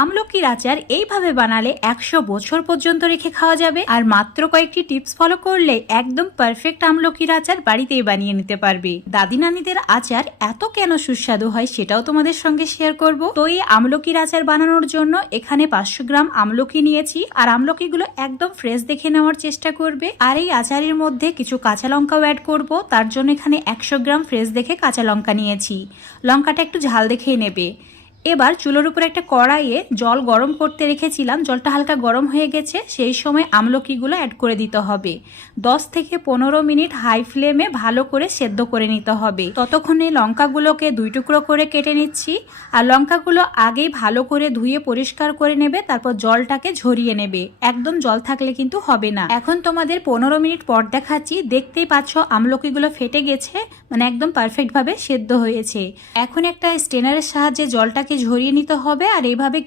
আমলকির আচার এইভাবে বানালে 100 বছর পর্যন্ত রেখে খাওয়া যাবে। আর মাত্র কয়েকটি টিপস ফলো করলে একদম পারফেক্ট আমলকির আচার বাড়িতেই বানিয়ে নিতে পারবে। দাদি নানিদের আচার এত কেন সুস্বাদু হয় সেটাও তোমাদের সঙ্গে শেয়ার করব। তো এই আমলকির আচার বানানোর জন্য এখানে 500 গ্রাম আমলকি নিয়েছি। আর আমলকিগুলো একদম ফ্রেশ দেখে নেওয়ার চেষ্টা করবে। আর এই আচারের মধ্যে কিছু কাঁচা লঙ্কাও অ্যাড করব, তার জন্য এখানে 100 গ্রাম ফ্রেশ দেখে কাঁচা লঙ্কা নিয়েছি। লঙ্কাটা একটু ঝাল দেখেই নেবে। এবার চুলোর উপর একটা কড়াইয়ে জল গরম করতে রেখেছিলাম, জলটা হালকা গরম হয়ে গেছে। সেই সময় আমলকিগুলো অ্যাড করে দিতে হবে। 10 থেকে 15 মিনিট হাই ফ্লেমে ভালো করে সেদ্ধ করে নিতে হবে। ততক্ষণে লঙ্কাগুলোকে 2 টুকরো করে কেটে নিচ্ছি। আর লঙ্কাগুলো আগেই ভালো করে ধুয়ে পরিষ্কার করে নেবে, তারপর জলটাকে ঝরিয়ে নেবে। একদম জল থাকলে কিন্তু হবে না। এখন তোমাদের 15 মিনিট পর দেখাচ্ছি। দেখতেই পাচ্ছ আমলকিগুলো ফেটে গেছে, মানে একদম পারফেক্ট ভাবে সেদ্ধ হয়েছে। এখন একটা স্ট্রেনারের সাহায্যে জলটাকে ঝরিয়ে নিতে হবে। আর এইভাবে